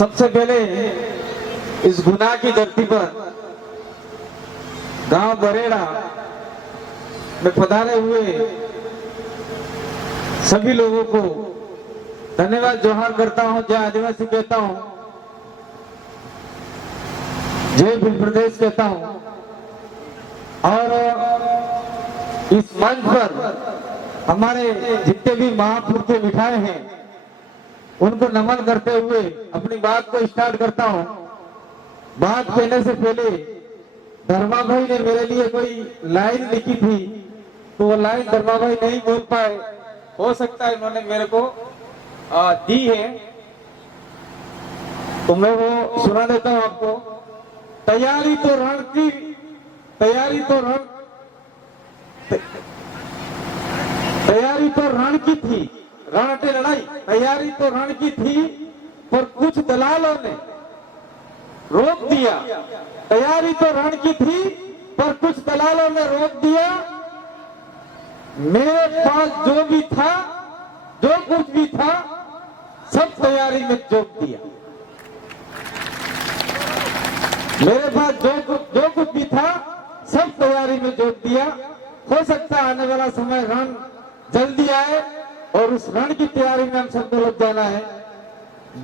सबसे पहले इस गुनाह की धरती पर गांव बरेड़ा में पधारे हुए सभी लोगों को धन्यवाद जोहार करता हूं, जय आदिवासी कहता हूं, जय भील प्रदेश कहता हूं। और इस मंच पर हमारे जितने भी महापुरुष के मिठाए हैं उनको नमन करते हुए अपनी बात को स्टार्ट करता हूं। बात कहने से पहले धर्मा भाई ने मेरे लिए कोई लाइन लिखी थी, तो वो लाइन धर्मा भाई नहीं बोल पाए, हो सकता है उन्होंने मेरे को दी है, तो मैं वो सुना देता हूं आपको। तैयारी तो रण की, तैयारी तो रण की थी, रण अटे लड़ाई, तैयारी तो रण की थी, पर कुछ दलालों ने रोक दिया। तैयारी तो रण की थी, पर कुछ दलालों ने रोक दिया। मेरे पास जो भी था, जो कुछ भी था, सब तैयारी में जोक दिया। मेरे पास जो कुछ भी था, सब तैयारी में जोक दिया। हो सकता है आने वाला समय रण जल्दी आए और उस रण की तैयारी में हम सबको लग जाना है।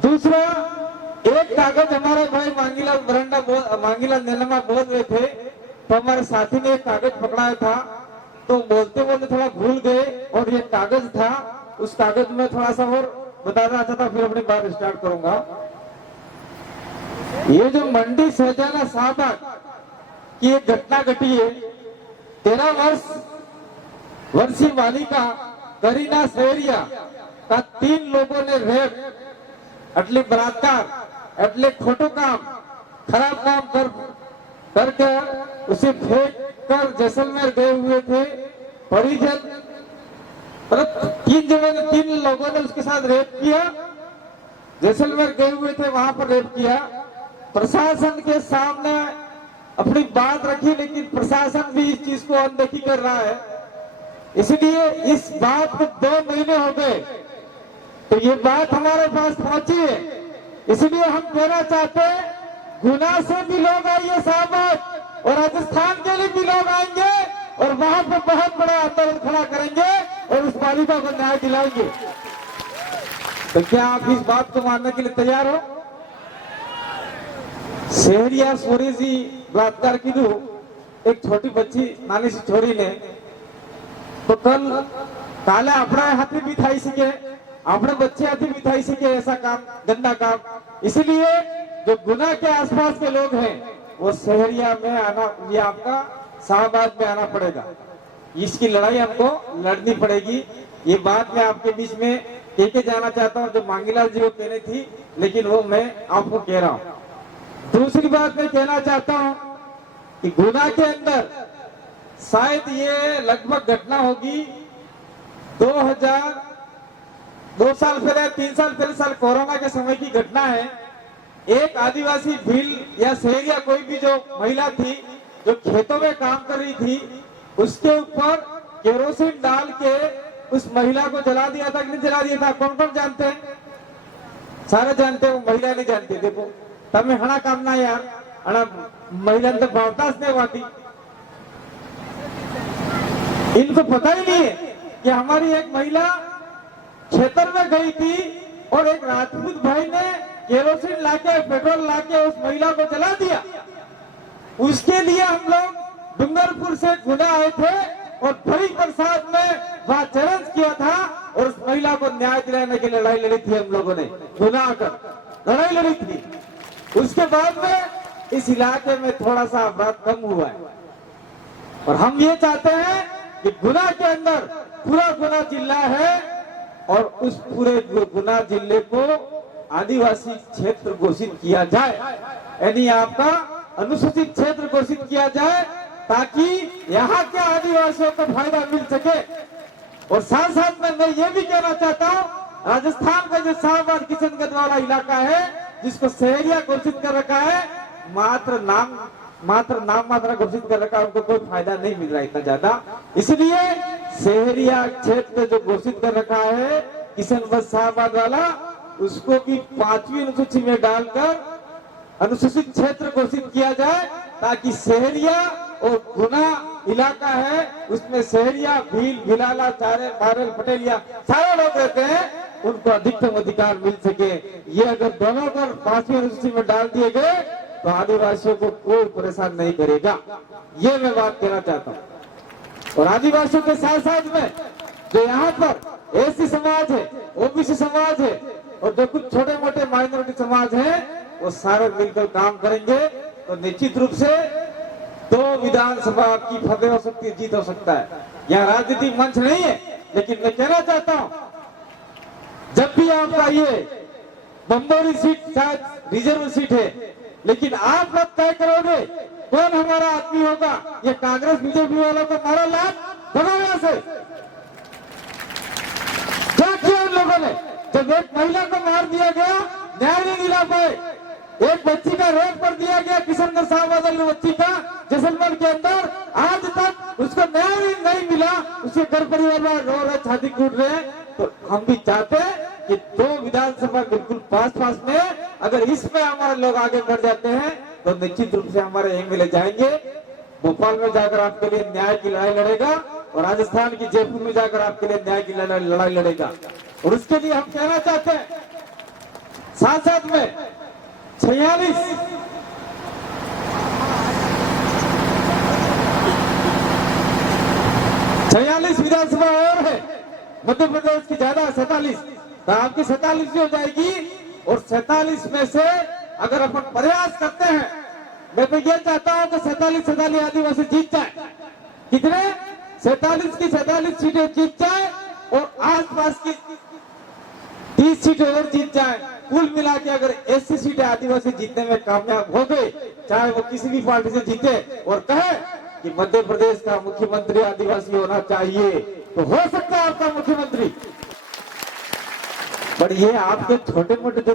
दूसरा, एक कागज हमारे भाई मांगीलाल नेनमा बोल रहे थे, तो हमारे साथी ने एक कागज पकड़ाया था, तो बोलते बोलते थोड़ा भूल गए और ये कागज था। उस कागज में थोड़ा सा और बताना चाहता, फिर अपनी बात स्टार्ट करूंगा। ये जो मंडी सहजाना शाहबाग की एक घटना घटी है, 13 वर्षीय बालिका करीना सहरिया का 3 लोगों ने रेप, એટલે बलात्कार, એટલે खोटो काम, खराब काम करके उसे फेंक कर जैसलमेर गए हुए थे। परिजन 3 लोगों ने उसके साथ रेप किया, जैसलमेर गए हुए थे, वहां पर रेप किया। प्रशासन के सामने अपनी बात रखी, लेकिन प्रशासन भी इस चीज को अनदेखी कर रहा है। इसलिए इस बात को 2 महीने हो गए, तो ये बात हमारे पास पहुंची है। इसलिए हम कहना चाहते हैं, गुना से भी लोग आइए साहब, और राजस्थान के लिए भी लोग आएंगे और वहां पर बहुत बड़ा आंदोलन खड़ा करेंगे और उस बालिका को न्याय दिलाएंगे। तो क्या आप इस बात को मानने के लिए तैयार हो? सहरिया सोरेजी बलात्कार की दो एक छोटी बच्ची, नानी सी छोरी ने, तो काले अपना हाथी भी थाई सके, अपने बच्चे हाथी भी थाई सके ऐसा काम, गंदा काम। इसलिए जो गुना के आसपास के लोग हैं वो सहरिया में आना, ये आपका शाहबाद में आना पड़ेगा। इसकी लड़ाई हमको लड़नी पड़ेगी। ये बात मैं आपके बीच में कह के जाना चाहता हूँ, जो मांगीलाल जी को कहनी थी, लेकिन वो मैं आपको कह रहा हूँ। दूसरी बात मैं कहना चाहता हूँ कि गुना के अंदर शायद ये लगभग घटना होगी 2 साल पहले, 3 साल पहले, साल कोरोना के समय की घटना है। एक आदिवासी भील या सहरिया कोई भी जो महिला थी जो खेतों में काम कर रही थी, उसके ऊपर केरोसिन डाल के उस महिला को जला दिया था कि नहीं जला दिया था? कौन कौन जानते हैं? सारे जानते हैं, वो महिला नहीं जानती। देखो तमे हना काम ना यार, महिला तो भावतास नहीं होती। इनको पता ही नहीं है कि हमारी एक महिला क्षेत्र में गई थी और एक राजपूत भाई ने केरोसिन लाके, पेट्रोल लाके उस महिला को जला दिया। उसके लिए हम लोग डूंगरपुर से गुना आए थे और बड़ी बरसात में वहां चैलेंज किया था और उस महिला को न्याय दिलाने की लड़ाई लड़ी थी। हम लोगों ने गुना आकर लड़ाई लड़ी थी। उसके बाद में इस इलाके में थोड़ा सा अपराध कम हुआ है, और हम ये चाहते हैं कि गुना के अंदर पूरा गुना जिला है और उस पूरे गुना जिले को आदिवासी क्षेत्र घोषित किया जाए, यानी आपका अनुसूचित क्षेत्र घोषित किया जाए, ताकि यहाँ के आदिवासियों को फायदा मिल सके। और साथ साथ में मैं ये भी कहना चाहता हूँ, राजस्थान का जो शाहबाद किशनगंज वाला इलाका है, जिसको सहरिया घोषित कर रखा है, मात्र नाम घोषित कर रखा है, उनको कोई फायदा नहीं मिल रहा इतना ज्यादा। इसलिए सहरिया क्षेत्र जो घोषित कर रखा है किशनगंज शाहबाद वाला, उसको भी 5वीं अनुसूची में डालकर अनुसूचित क्षेत्र घोषित किया जाए, ताकि शहरिया और गुना इलाका है उसमें शहरिया, भील, भिलाला, चारे, बारेल, पटेलिया सारे लोग रहते हैं, उनको अधिकतम अधिकार मिल सके। ये अगर दोनों को 5वीं अनुसूची में डाल दिए गए तो आदिवासियों को कोई परेशान नहीं करेगा। ये मैं बात कहना चाहता हूँ। और आदिवासियों के साथ साथ में जो यहाँ पर एससी समाज है, ओबीसी समाज है और जो कुछ छोटे मोटे माइनॉरिटी समाज है, वो सारे मिलकर काम करेंगे तो निश्चित रूप से 2 विधानसभा की फतेह हो सकती है, जीत हो सकता है। यहाँ राजनीतिक मंच नहीं है, लेकिन मैं कहना चाहता हूँ जब भी आपका ये बम्बोरी सीट शायद रिजर्व सीट है, लेकिन आप लोग तय करोगे कौन हमारा आदमी होगा। ये कांग्रेस बीजेपी वालों को मारा लाभ भगाने से क्या किया उन लोगों ने। जब एक महिला को मार दिया गया, न्याय नहीं दिला पाए, एक बच्ची का रेप कर दिया गया किशनगंज शाहबाद बच्ची का जैसलमेर के अंदर, आज तक उसको न्याय नहीं मिला, उसके घर परिवार में रो रहे, छाती कूट रहे हैं। तो हम भी चाहते हैं कि 2 विधानसभा बिल्कुल पास में, अगर इसमें हमारे लोग आगे बढ़ जाते हैं तो निश्चित रूप से हमारे एमएलए जाएंगे, भोपाल में जाकर आपके लिए न्याय की लड़ाई लड़ेगा और राजस्थान की जयपुर में जाकर आपके लिए न्याय की लड़ाई लड़ेगा। और उसके लिए हम कहना चाहते हैं साथ साथ में 46 विधानसभा और है मध्य प्रदेश की, ज्यादा 47, तो आपकी 47 हो जाएगी। और 47 में से अगर अपन प्रयास करते हैं, मैं तो ये चाहता हूं कि 47 आदिवासी जीत जाए। कितने? 47 की 47 सीटें जीत जाए और आसपास की 30 सीटें और जीत जाए। कुल मिला के अगर 80 सीटें आदिवासी जीतने में कामयाब हो गए, चाहे वो किसी भी पार्टी से जीते और कहे कि मध्य प्रदेश का मुख्यमंत्री आदिवासी होना चाहिए, तो हो सकता है आपका मुख्यमंत्री। पर ये आपके छोटे मोटे जो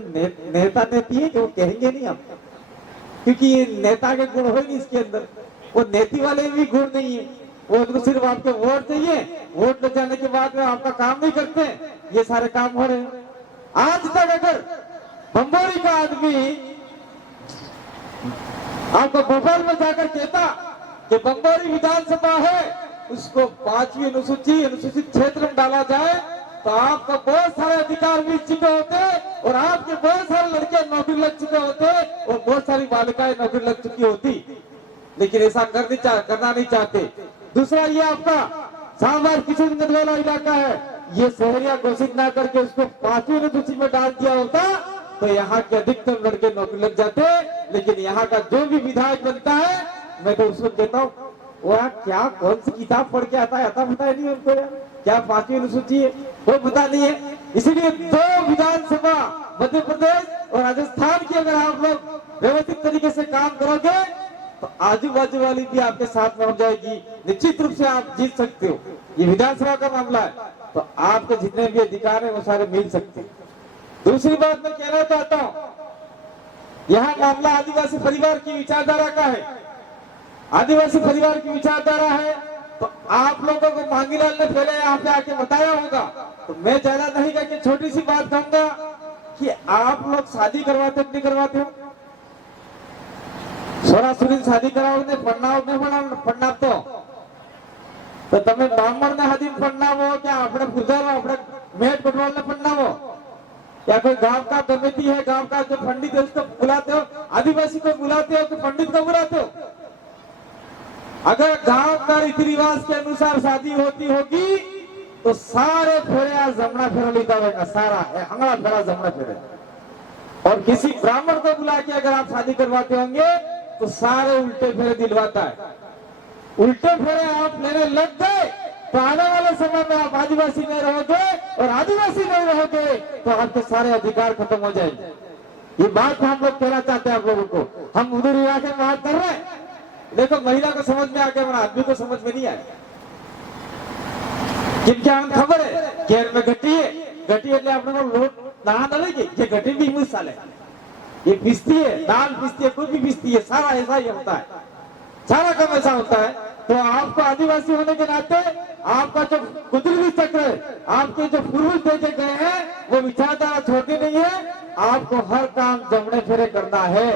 नेता नेती है वो कहेंगे नहीं आप, क्योंकि ये नेता के गुण हो नहीं इसके अंदर, वो नेती वाले भी गुण नहीं है। वो तो सिर्फ आपके वोट चाहिए, वोट लग जाने के बाद में आपका काम नहीं करते, ये सारे काम हो रहे हैं। आज तक अगर बम्बोरी का आदमी आपको भोपाल में जाकर कहता कि बम्बोरी विधानसभा है, उसको 5वीं अनुसूचित क्षेत्र में डाला जाए, तो आपको बहुत सारे अधिकार मिल चुके होते और आपके बहुत सारे लड़के नौकरी लग चुके होते और बहुत सारी बालिकाएं नौकरी लग चुकी होती, लेकिन ऐसा करना नहीं चाहते। दूसरा, ये आपका शाहबाद किशनगंज वाला इलाका है, ये शहरिया घोषित ना करके उसको 5वीं अनुसूची में डाल दिया होता तो यहाँ के अधिकतर लड़के नौकरी लग जाते। लेकिन यहाँ का जो भी विधायक बनता है, मैं तो उसको कहता हूँ वो क्या कौन सी किताब पढ़ के आता है, आता पता नहीं उनको यार, क्या 5वीं अनुसूची है वो पता नहीं है। इसीलिए 2 विधानसभा मध्य प्रदेश और राजस्थान की अगर आप लोग व्यवस्थित तरीके से काम करोगे तो आजू बाजू वाली भी आपके साथ में हो जाएगी, निश्चित रूप से आप जीत सकते हो। ये विधानसभा का मामला है, तो आपके जितने भी अधिकार है वो सारे मिल सकते हैं। दूसरी बात मैं कहना चाहता हूँ, यहाँ मामला आदिवासी परिवार की विचारधारा का है। आदिवासी परिवार की विचारधारा है तो आप लोगों को मांगीलाल ने पहले यहाँ पे आके बताया होगा, तो मैं ज्यादा नहीं करके छोटी सी बात कहूंगा कि आप लोग शादी करवाते नहीं करवाते हो? सोरासुरी शादी कराओ ने पढ़ना तो તમે બ્રાહ્મણ ને હાથી પढ़नावो क्या આપણે પૂજારો આપણે મેટ પટવાલ ने पढ़नावो या कोई गांव का कमेटी है, गांव का जो पंडित है उसको बुलाते हो, आदिवासी को बुलाते हो कि पंडित को बुलाते हो? अगर गांव का रीति रिवाज के अनुसार शादी होती होगी तो सारे फेरे आज जमना फेरा लिखा होगा, सारा हंगड़ा फेरा जमना फेरे। और किसी ब्राह्मण को बुला के अगर आप शादी करवाते होंगे तो सारे उल्टे फेरे दिलवाता है। उल्टे फेरे आप लेने लग गए तो आने वाले समय में आप आदिवासी नहीं रहोगे और आदिवासी नहीं रहोगे तो आपके सारे अधिकार खत्म हो जाएंगे। ये बात हम लोग कहना चाहते हैं आप लोगों को। हम उधर इलाके में बात कर रहे हैं, देखो महिला को समझ में आ गया, हमारा आदमी को समझ में नहीं आया। जिनके खबर है केर में घटी है, घटी એટલે આપણે લોટ દાણા દળે કે જે ઘટી भी मिसाल है, ये पिसती है, दाल पिसती है, कोई भी पिसती है, सारा ऐसा ही होता है, सारा काम ऐसा होता है। तो आपको आदिवासी होने के नाते आपका जो कुदरती चक्र आपके जो पूर्वज देखे गए हैं वो विचारधारा छोड़नी नहीं है। आपको हर काम जमने फेरे करना है।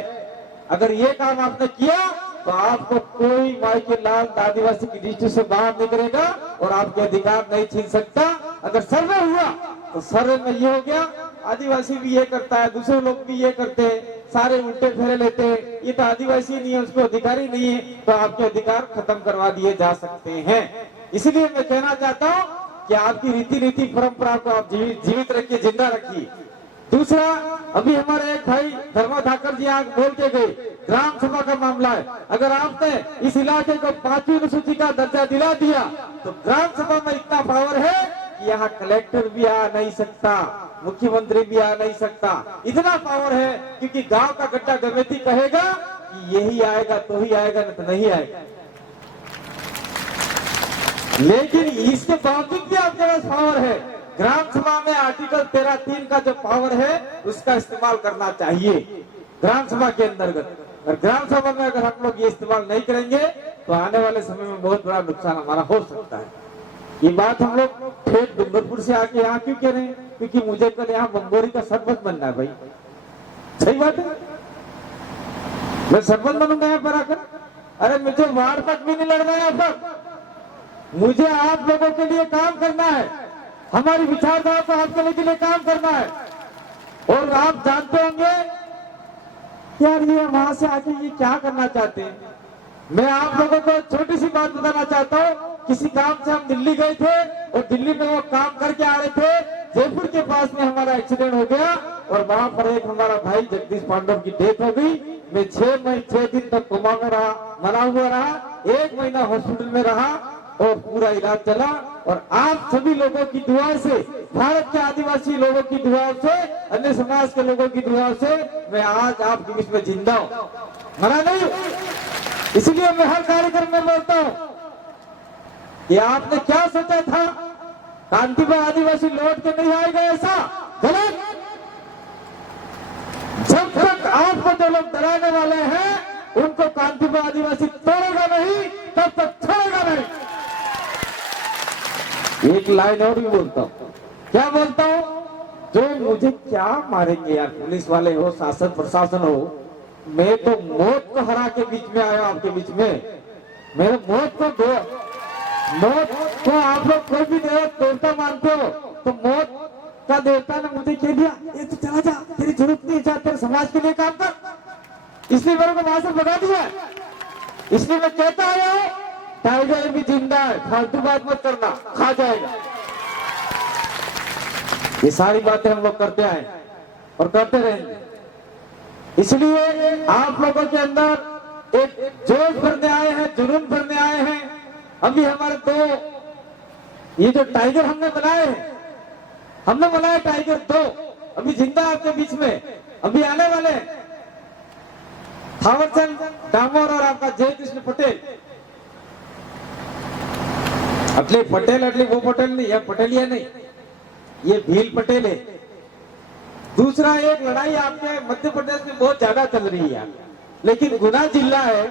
अगर ये काम आपने किया तो आपको कोई माई के लाल आदिवासी की दृष्टि से बाहर नहीं करेगा और आपके अधिकार नहीं छीन सकता। अगर सर्वे हुआ तो सर्वे में ये हो गया आदिवासी भी ये करता है, दूसरे लोग भी ये करते हैं, सारे उल्टे फेरे लेते हैं, ये तो आदिवासी नहीं है, उसको अधिकारी नहीं है, तो आपके अधिकार खत्म करवा दिए जा सकते हैं। इसलिए मैं कहना चाहता हूँ कि आपकी रीति नीति परंपरा को आप जीवित रखिए, जिंदा रखिए। दूसरा, अभी हमारे एक भाई धर्मा ठाकर जी आज बोल के गए, ग्राम सभा का मामला है। अगर आपने इस इलाके को 5वीं अनुसूची का दर्जा दिला दिया तो ग्राम सभा में इतना पावर है कि यहाँ कलेक्टर भी आ नहीं सकता, मुख्यमंत्री भी आ नहीं सकता, इतना पावर है। क्योंकि गांव का गड्ढा गमेती कहेगा कि यही आएगा तो ही आएगा, नहीं तो नहीं आएगा। लेकिन इसके बावजूद भी आपके पास पावर है। ग्राम सभा में आर्टिकल 13(3) का जो पावर है उसका इस्तेमाल करना चाहिए ग्राम सभा के अंतर्गत। और ग्राम सभा में अगर हम लोग ये इस्तेमाल नहीं करेंगे तो आने वाले समय में बहुत बड़ा नुकसान हमारा हो सकता है। ये बात हम लोग ठेठ डूंगरपुर से आके यहाँ क्यों कह रहे हैं? क्योंकि मुझे कल यहाँ बम्बोरी का सरपंच बनना है भाई। सही बात है, मैं सरपंच बनूंगा यहाँ पर आकर। अरे मुझे वार्ड तक भी नहीं लड़ना है, अब मुझे आप लोगों के लिए काम करना है, हमारी विचारधारा को आपके लिए काम करना है। और आप जानते होंगे यार ये वहां से आके ये क्या करना चाहते हैं। मैं आप लोगों को छोटी सी बात बताना चाहता हूँ। किसी काम से हम दिल्ली गए थे और दिल्ली में वो काम करके आ रहे थे, जयपुर के पास में हमारा एक्सीडेंट हो गया और वहां पर एक हमारा भाई जगदीश पांडव की डेथ हो गई। मैं 6 दिन तक कोमा में रहा, मरा हुआ रहा, 1 महीना हॉस्पिटल में रहा और पूरा इलाज चला। और आप सभी लोगों की दुआ से, भारत के आदिवासी लोगों की दुआ से, अन्य समाज के लोगों की दुआ से मैं आज आपके बीच में जिंदा हूँ, मरा नहीं। इसलिए मैं हर कार्यक्रम में बोलता हूँ कि आपने क्या सोचा था कांतिबा आदिवासी लौट के नहीं आएगा, ऐसा गलत। जब तक आपको जो लोग डराने वाले हैं उनको कांतिबा आदिवासी तोड़ेगा नहीं, तब तक छोड़ेगा नहीं। एक लाइन और भी बोलता हूँ, क्या बोलता हूँ? जो मुझे क्या मारेंगे यार, पुलिस वाले हो, शासन प्रशासन हो, मैं तो मौत को हरा के बीच में आया आपके बीच में। मेरे मौत को आप लोग कोई भी देवता मानते हो तो मौत का देवता ने मुझे कह दिया ये तो चला जा, तेरी जरूरत नहीं है, तेरे समाज के लिए काम कर। इसलिए मेरे को वहां से भगा दिया। इसलिए मैं कहता आया हूँ टाइगर भी जिंदा है, फालतू बात मत करना, खा जाएगा। ये सारी बातें हम लोग करते आए और करते रहेंगे। इसलिए आप लोगों के अंदर एक जोश भरने आए हैं, जुनून भरने आए हैं। अभी हमारे 2 ये जो टाइगर हमने बनाए हैं, हमने बनाया टाइगर 2 अभी जिंदा आपके बीच में, अभी आने वाले थावरचंद डामोर और आपका जय कृष्ण पटेल। अटली वो पटेल नहीं, यह पटेलिया नहीं, ये भील पटेल है। दूसरा, एक लड़ाई आपके मध्य प्रदेश में बहुत ज्यादा चल रही है, लेकिन गुना जिला है,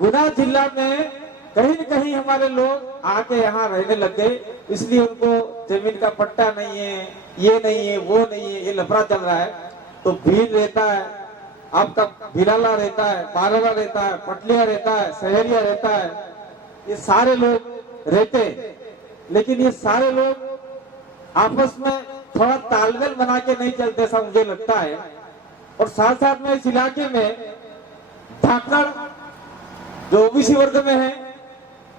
गुना जिला में कहीं न कहीं हमारे लोग आके यहाँ रहने लग गए। इसलिए उनको जमीन का पट्टा नहीं है, ये नहीं है, वो नहीं है, ये लफड़ा चल रहा है। तो भील रहता है, आपका भिलाला रहता है, पालोला रहता है, पटलिया रहता है, सहरिया रहता है, ये सारे लोग रहते हैं। लेकिन ये सारे लोग आपस में थोड़ा तालमेल बना के नहीं चलते, ऐसा मुझे लगता है। और साथ साथ में इस इलाके में धाकड़ जो ओबीसी वर्ग में है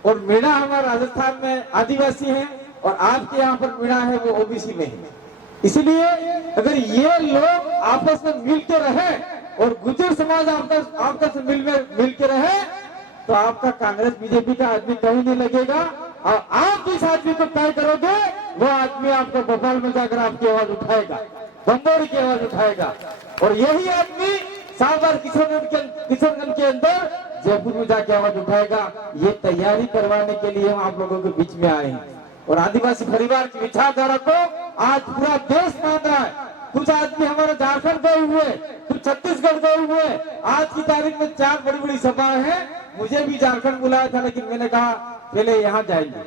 और मीणा हमारा राजस्थान में आदिवासी है और आपके यहाँ पर मीणा है वो ओबीसी में है। इसलिए अगर ये लोग आपस में मिल के रहे और गुर्जर समाज आपस में मिल के रहे तो आपका कांग्रेस बीजेपी का आदमी कहीं नहीं लगेगा। और आप जिस आदमी को तय करोगे वो आदमी आपको भोपाल में जाकर आपकी आवाज उठाएगा, बम्बोरी की आवाज उठाएगा। और यही आदमी 7 बार किशोरगंज के अंदर जयपुर में जाके आवाज उठाएगा। ये तैयारी करवाने के लिए हम आप लोगों के बीच में आए हैं। और आदिवासी परिवार की विचारधारा को आज पूरा देश मान रहा है, कुछ आदमी हमारे झारखंड गए हुए, कुछ छत्तीसगढ़ गए हुए। आज की तारीख में 4 बड़ी बड़ी सभाएं हैं। मुझे भी झारखंड बुलाया था, लेकिन मैंने कहा पहले यहाँ जाएंगे।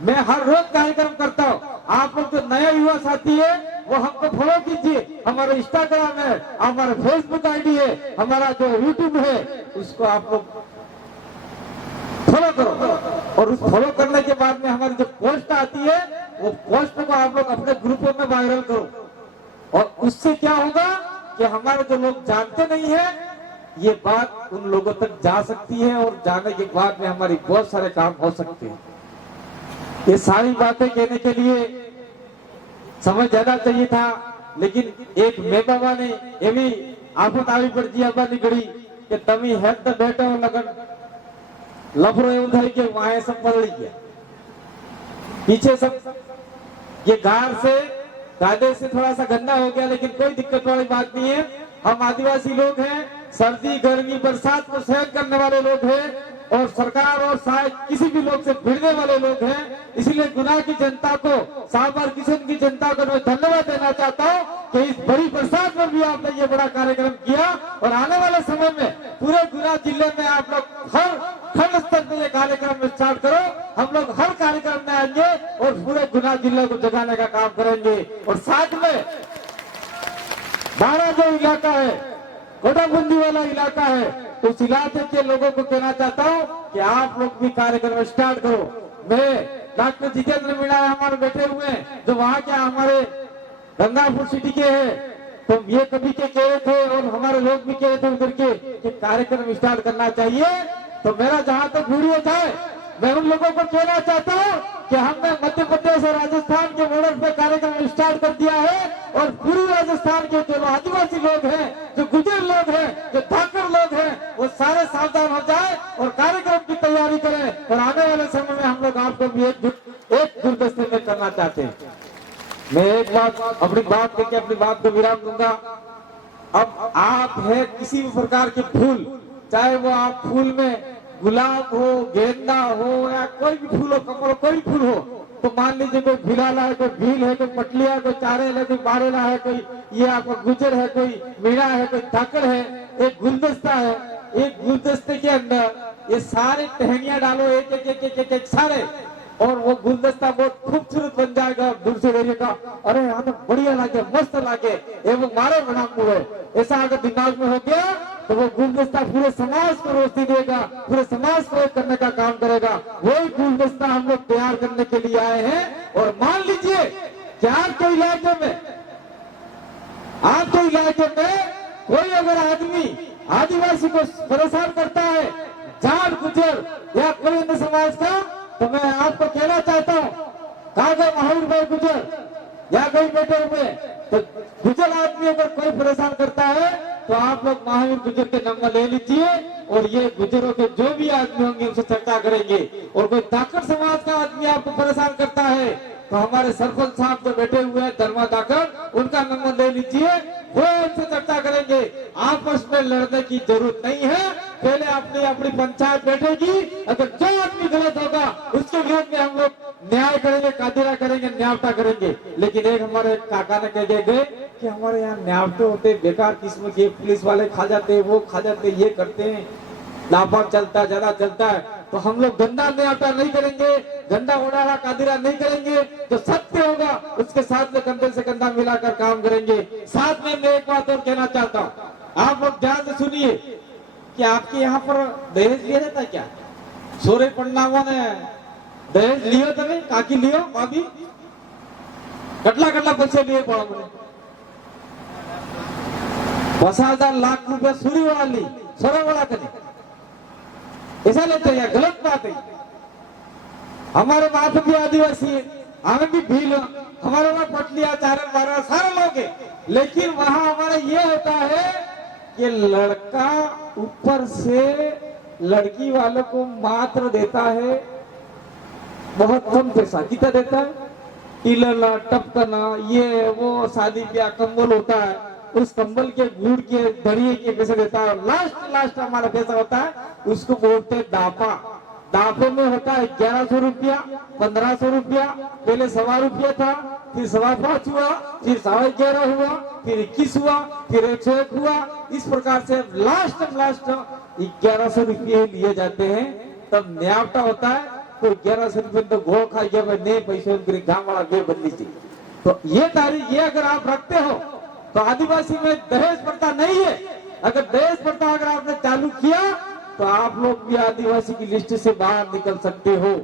मैं हर रोज कार्यक्रम करता हूँ। आप लोग जो नया युवा साथी है वो हमको फॉलो कीजिए। हमारा इंस्टाग्राम है, हमारा फेसबुक आईडी है, हमारा जो यूट्यूब है उसको आप लोग फॉलो करो। और उस फॉलो करने के बाद में हमारी जो पोस्ट आती है वो पोस्ट को आप लोग अपने ग्रुपों में वायरल करो। और उससे क्या होगा कि हमारे जो लोग जानते नहीं है ये बात उन लोगों तक जा सकती है, और जाने के बाद में हमारी बहुत सारे काम हो सकते हैं। ये सारी बातें कहने के लिए समय ज्यादा चाहिए था, लेकिन एक मैं बाबा ने ये भी आफत આવી પડતી આબાની ઘડી કે તમે હેત બેઠો લગન લફરો એવું થાય કે વાહે सब પલળી ગયા, पीछे सब ये गार से गादे से थोड़ा सा गंदा हो गया, लेकिन कोई दिक्कत वाली बात नहीं है। हम आदिवासी लोग हैं, सर्दी गर्मी बरसात को सहन करने वाले लोग हैं, और सरकार और शायद किसी भी लोग से भिड़ने वाले लोग हैं। इसलिए गुना की जनता को, साबर किशन की जनता को मैं धन्यवाद देना चाहता हूँ कि इस बड़ी बरसात में भी आपने ये बड़ा कार्यक्रम किया, और आने वाले समय में पूरे गुना जिले में आप लोग हर खंड स्तर पे ये कार्यक्रम स्टार्ट करो। हम लोग हर कार्यक्रम में आएंगे और पूरे गुना जिले को जगाने का काम करेंगे। और साथ में 12 जो इलाका है, कोटाबंदी वाला इलाका है, उस इलाके के लोगों को कहना चाहता हूँ कि आप लोग भी कार्यक्रम स्टार्ट करो। मैं डॉक्टर जितेंद्र मीणा हमारे बैठे हुए हैं, जो वहाँ के हमारे गंगापुर सिटी के हैं, तो ये कभी के कह रहे थे और हमारे लोग भी कह रहे थे उधर के कि कार्यक्रम स्टार्ट करना चाहिए। तो मेरा जहाँ तक वीडियो जाए, मैं उन लोगों को कहना चाहता हूँ कि हमने मध्य प्रदेश और राजस्थान के बॉर्डर पे कार्यक्रम स्टार्ट कर दिया है, और पूरी राजस्थान के जो आदिवासी लोग हैं, जो गुजर लोग हैं, जो धाकर लोग हैं, वो सारे सावधान हो जाए और कार्यक्रम की तैयारी करें। और आने वाले समय में हम लोग आपको भी एक गुलदस्ते में करना चाहते हैं। मैं एक बात अपनी बात करके अपनी बात को विराम दूंगा। अब आप है किसी भी प्रकार के फूल, चाहे वो आप फूल में गुलाब हो, गेंदा हो, या कोई भी फूल हो, कमल कोई फूल हो, तो मान लीजिए कोई भिलाला है, कोई भील है, कोई पटलिया, कोई चारेल है, कोई बारेला है, कोई ये आपका गुजर है, कोई मीणा है, कोई धाकड़ है, एक गुलदस्ता है। एक गुलदस्ते के अंदर ये सारे टहनियां डालो, एक एक एक एक एक, एक सारे, और वो गुलदस्ता बहुत खूबसूरत बन जाएगा। और दूर से देखिएगा, अरे यहाँ तो बढ़िया लागे, मस्त लागे, ये वो मारे बना हुआ है, ऐसा अगर दिमाग में हो गया तो वो गुलदस्ता पूरे समाज को रोशनी देगा, पूरे समाज को एक करने का काम करेगा। वही गुलदस्ता हम लोग तैयार करने के लिए आए हैं। और मान लीजिए कि आपके इलाके में कोई अगर आदमी आदिवासी को परेशान करता है, जाट गुजर या कोई अन्य समाज का, तो मैं आपको कहना चाहता हूँ, कहा गए महावीर भाई गुजर या कहीं बैठे हुए, तो गुजर आदमी अगर कोई परेशान करता है तो आप लोग महावीर गुजर के नंबर ले लीजिए, और ये गुजरों के जो भी आदमी होंगे उनसे चर्चा करेंगे। और कोई धाकड़ समाज का आदमी आपको परेशान करता है तो हमारे सरपंच साहब जो बैठे हुए हैं धर्मा धाकड़, उनका नंबर ले लीजिए, वो उनसे चर्चा करेंगे। आपस में लड़ने की जरूरत नहीं है, पहले अपनी पंचायत बैठेगी, अगर जो आदमी गलत होगा उसके विरोध में हम लोग न्याय करेंगे, कादिरा करेंगे, न्यावटा करेंगे। लेकिन एक हमारे काका ने कह गए कि हमारे यहाँ न्यावटे होते बेकार किस्म के, पुलिस वाले खा जाते, वो खा जाते, ये करते हैं, लापा चलता ज्यादा चलता है, तो हम लोग गंदा न्यावटा नहीं करेंगे, गंदा उड़ाड़ा कादिरा नहीं करेंगे। जो सत्य होगा उसके साथ में कंधे से कंधा मिलाकर काम करेंगे। साथ में मैं एक बात और कहना चाहता हूँ, आप लोग ध्यान से सुनिए कि आपके यहाँ पर दहेज लिया जाता है क्या? सोरे पंडावा ने दहेज लियो, तभी काकी लियो, भाभी कटला कटला पैसे लिए पड़ा मुझे 50,000 लाख रुपया सूरी वाला ली, सोरा वाला करी, ऐसा लेते हैं, गलत बात है। हमारे बाप भी आदिवासी है, हमें भी भील, हमारे वहां पटलिया, चारण बारह सारे लोग हैं, लेकिन वहां हमारा ये होता है कि लड़का ऊपर से लड़की वालों को मात्र देता है बहुत कम पैसा। कितना देता है? टिलना, टपकना, ये वो शादी ब्याह कंबल होता है, उस कंबल के गुड़ के दरिये के पैसे देता है। लास्ट हमारा पैसा होता है, उसको बोलते हैं दापा। दापे में होता है 1100 रुपया, 1500 रुपया, पहले 1.25 रुपया था, फिर 5.25 हुआ, फिर 11.5 हुआ, फिर 21 हुआ, फिर 101 हुआ। इस प्रकार से लास्ट 1100 रुपये लिए जाते हैं। तब न्यावटा होता है तो 1100 रुपये तो घो खा गया, नहीं पैसे गाँव वाला गे बदली चाहिए। तो ये तारीख ये अगर आप रखते हो तो आदिवासी में दहेज प्रथा नहीं है। अगर दहेज प्रथा अगर आपने चालू किया तो आप लोग भी आदिवासी की लिस्ट से बाहर निकल सकते हो।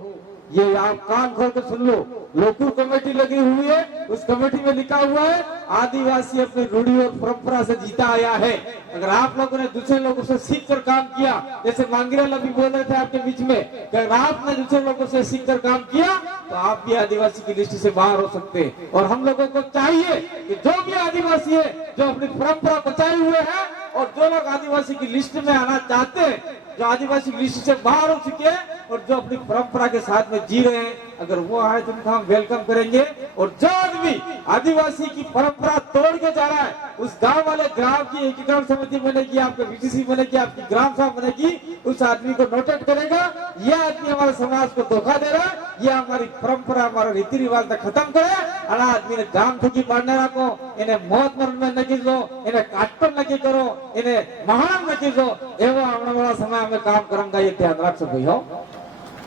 ये आप कान खोल के सुन लो। लोकल कमेटी लगी हुई है, उस कमेटी में लिखा हुआ है आदिवासी अपनी रूढ़ी और परंपरा से जीता आया है। अगर आप लोगों ने दूसरे लोगों से सीख कर काम किया, जैसे मांगरेल अभी बोल रहे थे आपके बीच में, अगर आपने दूसरे लोगों से सीख कर काम किया तो आप भी आदिवासी की लिस्ट से बाहर हो सकते हैं। और हम लोगों को चाहिए कि जो भी आदिवासी है जो अपनी परंपरा बचाए हुए है और जो लोग आदिवासी की लिस्ट में आना चाहते हैं, जो आदिवासी की लिस्ट से बाहर हो चुके हैं और जो अपनी परंपरा के साथ में जी रहे हैं, अगर वो आए तो उनको हम वेलकम करेंगे। और जो आदमी आदिवासी की परंपरा तोड़ के जा रहा है, उस गांव वाले ग्राम की एकीकरण समिति बनेगी, आपके बीटीसी बनेगी, आपकी ग्राम सभा बनेगी, उस आदमी को नोटेट करेगा ये आदमी हमारे समाज को धोखा दे रहा है, ये हमारी परंपरा हमारा रीति रिवाज खत्म करे। अड़ा आदमी ने गांव ठुकी पाड़ने रखो, इन्हें मौत मरण में नकी दो, इन्हें काटपन नकी करो, इन्हें महान नकी दो, एवं आने वाला समय में काम करूंगा, ये ध्यान रख सको हो।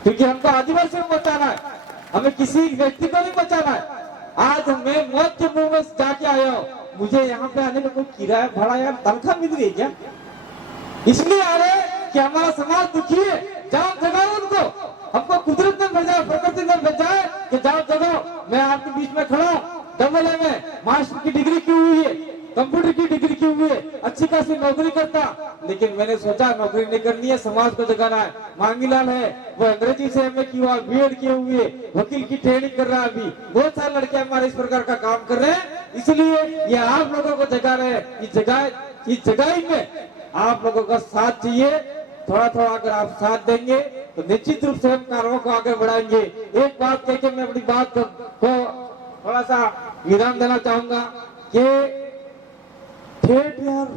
क्योंकि हमको आदिवासी को बचाना है, हमें किसी व्यक्ति को नहीं बचाना है। आज मैं मौत के मुंह में जाके आया हूँ, मुझे यहाँ पे आने में कोई किराया भाड़ा या तनख्वाह मिल रही है क्या? इसलिए आ रहे कि हमारा समाज दुखी है, जाओ जगाओ उनको। हमको कुदरत ने भेजा, प्रकृति ने भेजा है कि जाओ जगाओ। मैं आपके बीच में खड़ा हूँ, डबल में मास्टर की डिग्री की हुई है, कंप्यूटर की डिग्री की हुई है, अच्छी खासी नौकरी करता, लेकिन मैंने सोचा नौकरी नहीं करनी है, समाज को जगाना है। मांगीलाल है वो अंग्रेजी से एमए की हुआ, बीएड किए हुए, वकील की ट्रेनिंग कर रहा है। अभी बहुत सारे लड़के हमारे इस प्रकार का काम कर रहे हैं, इसलिए ये आप लोगों को जगा रहे हैं। इस जगाई में आप लोगों का साथ चाहिए। थोड़ा थोड़ा अगर आप साथ देंगे तो निश्चित रूप से हम कार्यों को आगे बढ़ाएंगे। एक बात कह के मैं अपनी बात को थोड़ा सा विराम देना चाहूंगा कि ठेठ यार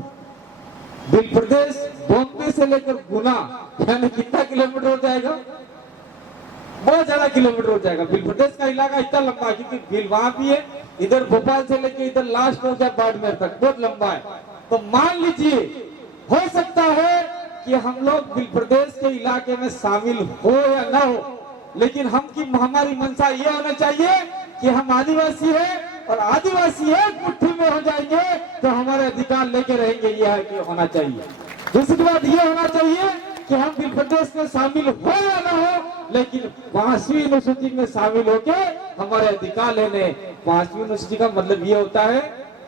बिल प्रदेश बॉम्बे से लेकर गुना यानी कितना किलोमीटर हो जाएगा? बहुत ज्यादा किलोमीटर हो जाएगा। बिल प्रदेश का इलाका इतना लंबा है क्योंकि बिल वहां भी है, इधर भोपाल से लेकर इधर लास्ट हो जाए बाड़मेर तक, बहुत लंबा है। तो मान लीजिए हो सकता है कि हम लोग बिल प्रदेश के इलाके में शामिल हो या ना हो, लेकिन हमारी मंशा ये होना चाहिए कि हम आदिवासी है और आदिवासी एक मुट्ठी में हो जाएंगे तो हमारे अधिकार लेके रहेंगे, यह होना चाहिए। दूसरी बात ये होना चाहिए कि हम बिल प्रदेश में शामिल हो या ना हो, लेकिन 5वीं अनुसूची में शामिल होके हमारे अधिकार लेने। 5वीं अनुसूची का मतलब ये होता है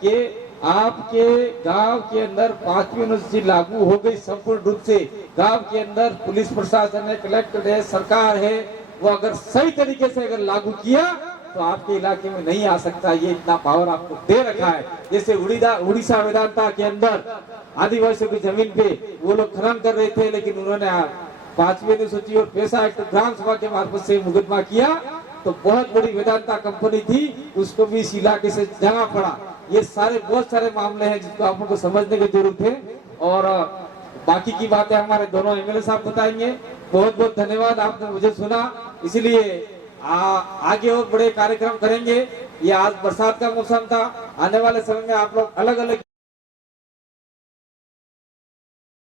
कि आपके गांव के अंदर 5वीं अनुसूची लागू हो गई संपूर्ण रूप से। गांव के अंदर पुलिस प्रशासन है, कलेक्टर है, सरकार है, वो अगर सही तरीके से अगर लागू किया तो आपके इलाके में नहीं आ सकता। ये इतना पावर आपको दे रखा है। जैसे उड़ीसा वेदांता के अंदर आदिवासियों की जमीन पे वो लोग खनन कर रहे थे, लेकिन उन्होंने 5वीं अनुसूची और पैसा एक्ट ग्राम सभा के मार्फत से मुकदमा किया, तो बहुत बड़ी वेदांता कंपनी थी, उसको भी इस इलाके से जाना पड़ा। ये बहुत सारे मामले हैं जिसको आप लोगों को समझने की जरूरत है। और बाकी की बातें हमारे दोनों एमएलए साहब बताएंगे। बहुत बहुत धन्यवाद, आपने मुझे सुना। इसलिए आगे और बड़े कार्यक्रम करेंगे। ये आज बरसात का मौसम था, आने वाले समय में आप लोग अलग अलग